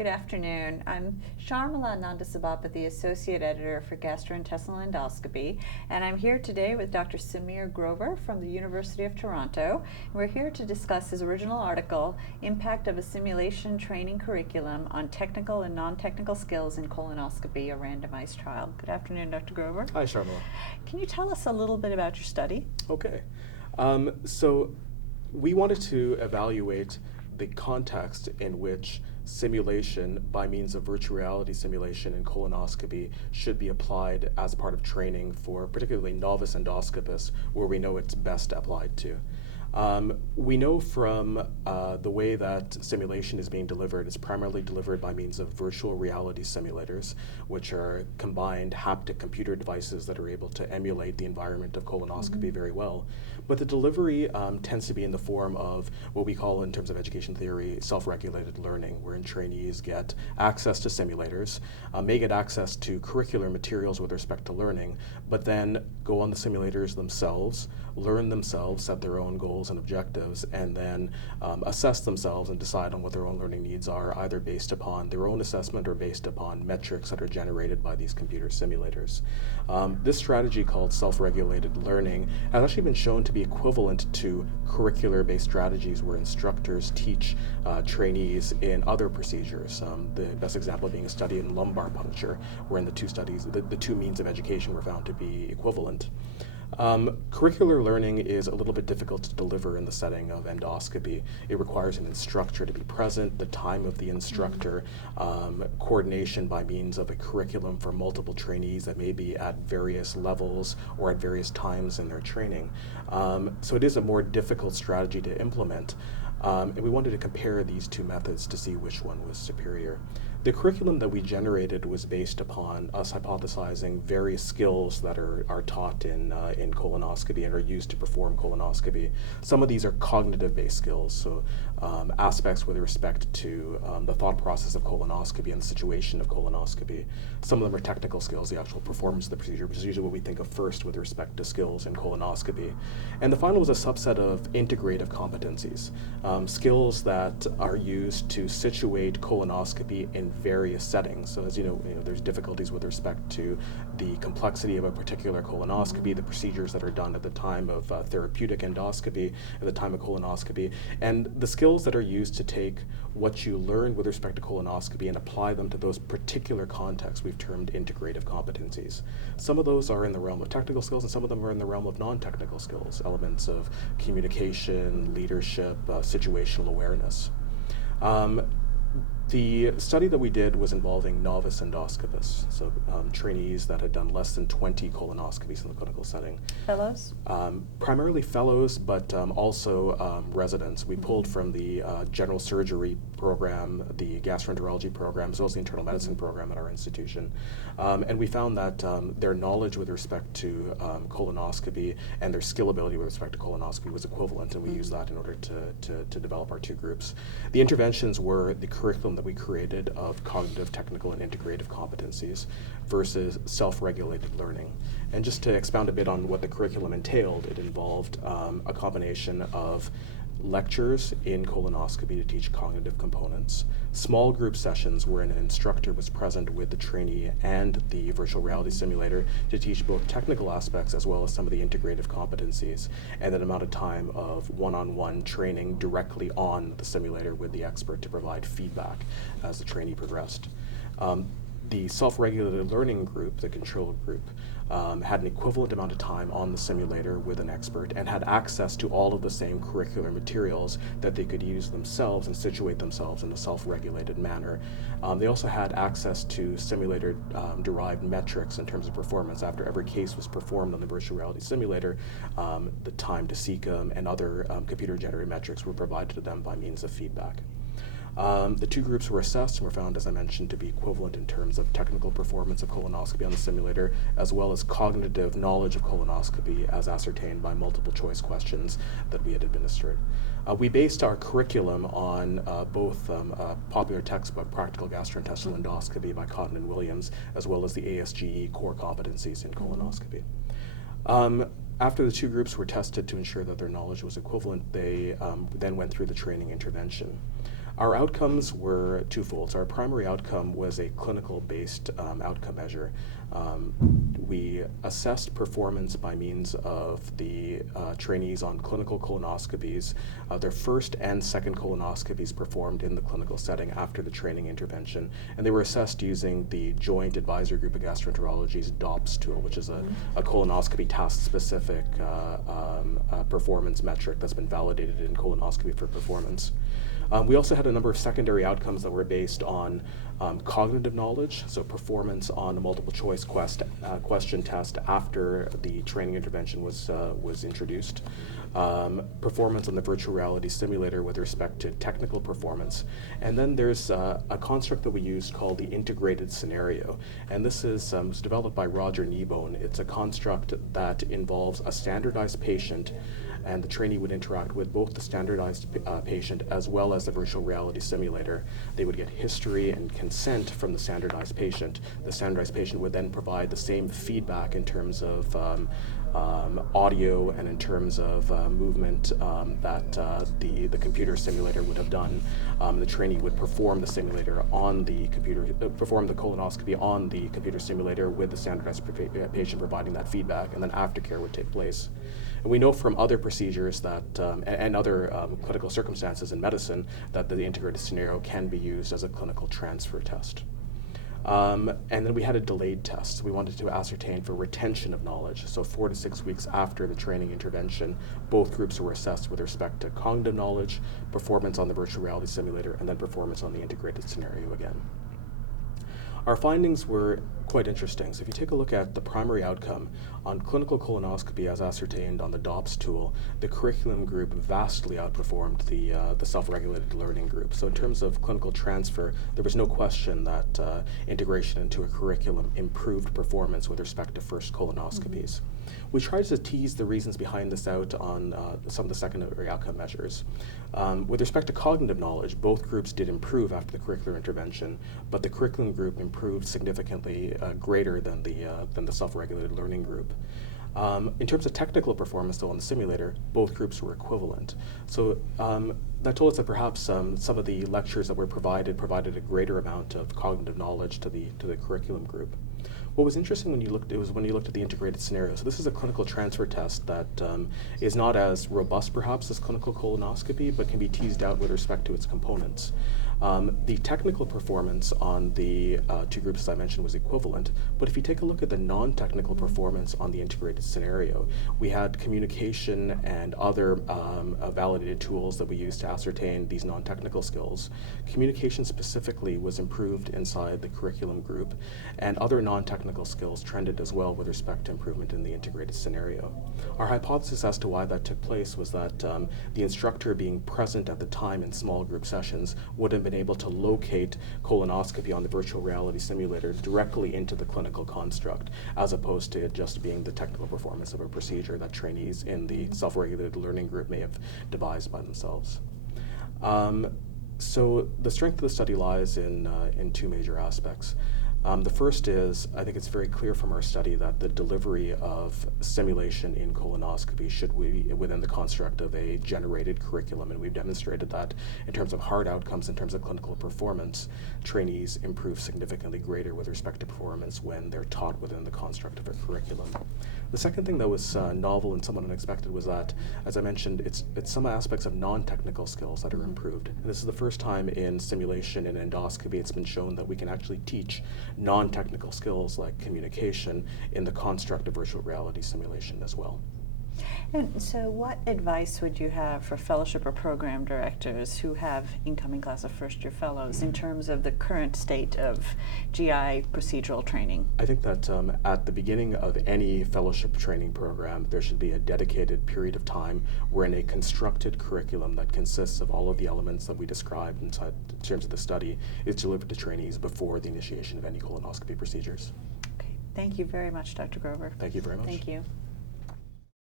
Good afternoon. I'm Sharmila Nandasabapathy, Associate Editor for Gastrointestinal Endoscopy, and I'm here today with Dr. Samir Grover from the University of Toronto. We're here to discuss his original article, Impact of a Simulation Training Curriculum on Technical and Non-Technical Skills in Colonoscopy, a Randomized Trial. Good afternoon, Dr. Grover. Hi, Sharmila. Can you tell us a little bit about your study? Okay. So we wanted to evaluate the context in which simulation by means of virtual reality simulation in colonoscopy should be applied as part of training for particularly novice endoscopists, where we know it's best applied to. We know from the way that simulation is being delivered, it's primarily delivered by means of virtual reality simulators, which are combined haptic computer devices that are able to emulate the environment of colonoscopy very well. But the delivery tends to be in the form of what we call, in terms of education theory, self-regulated learning, wherein trainees get access to simulators, may get access to curricular materials with respect to learning, but then go on the simulators themselves, learn themselves, set their own goals and objectives, and then assess themselves and decide on what their own learning needs are, either based upon their own assessment or based upon metrics that are generated by these computer simulators. This strategy, called self-regulated learning, has actually been shown to be equivalent to curricular-based strategies where instructors teach trainees in other procedures. The best example being a study in lumbar puncture, wherein the two studies, the two means of education were found to be equivalent. Curricular learning is a little bit difficult to deliver in the setting of endoscopy. It requires an instructor to be present, the time of the instructor, coordination by means of a curriculum for multiple trainees that may be at various levels or at various times in their training. So it is a more difficult strategy to implement. And we wanted to compare these two methods to see which one was superior. The curriculum that we generated was based upon us hypothesizing various skills that are taught in colonoscopy and are used to perform colonoscopy. Some of these are cognitive-based skills, so aspects with respect to the thought process of colonoscopy and the situation of colonoscopy. Some of them are technical skills, the actual performance of the procedure, which is usually what we think of first with respect to skills in colonoscopy. And the final was a subset of integrative competencies, skills that are used to situate colonoscopy in various settings. So as you know, there's difficulties with respect to the complexity of a particular colonoscopy, the procedures that are done at the time of therapeutic endoscopy, at the time of colonoscopy, and the skills that are used to take what you learn with respect to colonoscopy and apply them to those particular contexts we've termed integrative competencies. Some of those are in the realm of technical skills, and some of them are in the realm of non-technical skills, elements of communication, leadership, situational awareness. The study that we did was involving novice endoscopists, so trainees that had done less than 20 colonoscopies in the clinical setting. Fellows? Primarily fellows, but also residents. We pulled from the general surgery program, the gastroenterology program, as well as the internal medicine program at our institution. And we found that their knowledge with respect to colonoscopy and their skill ability with respect to colonoscopy was equivalent, and we used that in order to develop our two groups. The interventions were the curriculum that we created of cognitive, technical, and integrative competencies versus self-regulated learning. And just to expound a bit on what the curriculum entailed, it involved a combination of lectures in colonoscopy to teach cognitive components, small group sessions wherein an instructor was present with the trainee and the virtual reality simulator to teach both technical aspects as well as some of the integrative competencies, and an amount of time of one-on-one training directly on the simulator with the expert to provide feedback as the trainee progressed. The self-regulated learning group, the control group, had an equivalent amount of time on the simulator with an expert and had access to all of the same curricular materials that they could use themselves and situate themselves in a self-regulated manner. They also had access to simulator-derived metrics in terms of performance. After every case was performed on the virtual reality simulator, the time to cecum and other computer-generated metrics were provided to them by means of feedback. The two groups were assessed and were found, as I mentioned, to be equivalent in terms of technical performance of colonoscopy on the simulator, as well as cognitive knowledge of colonoscopy as ascertained by multiple choice questions that we had administered. We based our curriculum on both a popular textbook, Practical Gastrointestinal Endoscopy by Cotton and Williams, as well as the ASGE core competencies in colonoscopy. After the two groups were tested to ensure that their knowledge was equivalent, they then went through the training intervention. Our outcomes were twofold. So our primary outcome was a clinical-based outcome measure. We assessed performance by means of the trainees on clinical colonoscopies, their first and second colonoscopies performed in the clinical setting after the training intervention, and they were assessed using the Joint Advisory Group of Gastroenterology's DOPS tool, which is a colonoscopy task-specific performance metric that's been validated in colonoscopy for performance. We also had a number of secondary outcomes that were based on cognitive knowledge, so performance on a multiple choice question test after the training intervention was introduced, performance on the virtual reality simulator with respect to technical performance, and then there's a construct that we used called the integrated scenario, and this is was developed by Roger Kneebone. It's a construct that involves a standardized patient, and the trainee would interact with both the standardized patient as well as the virtual reality simulator. They would get history and consent from the standardized patient. The standardized patient would then provide the same feedback in terms of audio and in terms of movement that the computer simulator would have done. The trainee would perform the simulator on the computer, perform the colonoscopy on the computer simulator with the standardized patient providing that feedback, and then aftercare would take place. And we know from other procedures that, and other clinical circumstances in medicine, that the integrated scenario can be used as a clinical transfer test. And then we had a delayed test. We wanted to ascertain for retention of knowledge. So 4 to 6 weeks after the training intervention, both groups were assessed with respect to cognitive knowledge, performance on the virtual reality simulator, and then performance on the integrated scenario again. Our findings were quite interesting. So if you take a look at the primary outcome on clinical colonoscopy as ascertained on the DOPS tool, the curriculum group vastly outperformed the self-regulated learning group. So in terms of clinical transfer, there was no question that integration into a curriculum improved performance with respect to first colonoscopies. We tried to tease the reasons behind this out on some of the secondary outcome measures. With respect to cognitive knowledge, both groups did improve after the curricular intervention, but the curriculum group improved significantly greater than the self-regulated learning group. In terms of technical performance, though, on the simulator, both groups were equivalent. So that told us that perhaps some of the lectures that were provided a greater amount of cognitive knowledge to the curriculum group. What was interesting when you looked at the integrated scenario. So this is a clinical transfer test that is not as robust perhaps as clinical colonoscopy, but can be teased out with respect to its components. The technical performance on the two groups, as I mentioned, was equivalent, but if you take a look at the non-technical performance on the integrated scenario, we had communication and other validated tools that we used to ascertain these non-technical skills. Communication specifically was improved inside the curriculum group, and other non-technical skills trended as well with respect to improvement in the integrated scenario. Our hypothesis as to why that took place was that the instructor being present at the time in small group sessions would have been able to locate colonoscopy on the virtual reality simulator directly into the clinical construct, as opposed to it just being the technical performance of a procedure that trainees in the self-regulated learning group may have devised by themselves. So the strength of the study lies in two major aspects. The first is, I think it's very clear from our study that the delivery of simulation in colonoscopy should be within the construct of a generated curriculum, and we've demonstrated that in terms of hard outcomes, in terms of clinical performance, trainees improve significantly greater with respect to performance when they're taught within the construct of a curriculum. The second thing that was novel and somewhat unexpected was that, as I mentioned, it's some aspects of non-technical skills that are improved. And this is the first time in simulation and endoscopy it's been shown that we can actually teach non-technical skills like communication in the construct of virtual reality simulation as well. And so what advice would you have for fellowship or program directors who have incoming class of first-year fellows in terms of the current state of GI procedural training? I think that at the beginning of any fellowship training program, there should be a dedicated period of time wherein a constructed curriculum that consists of all of the elements that we described in terms of the study is delivered to trainees before the initiation of any colonoscopy procedures. Okay. Thank you very much, Dr. Grover. Thank you very much. Thank you.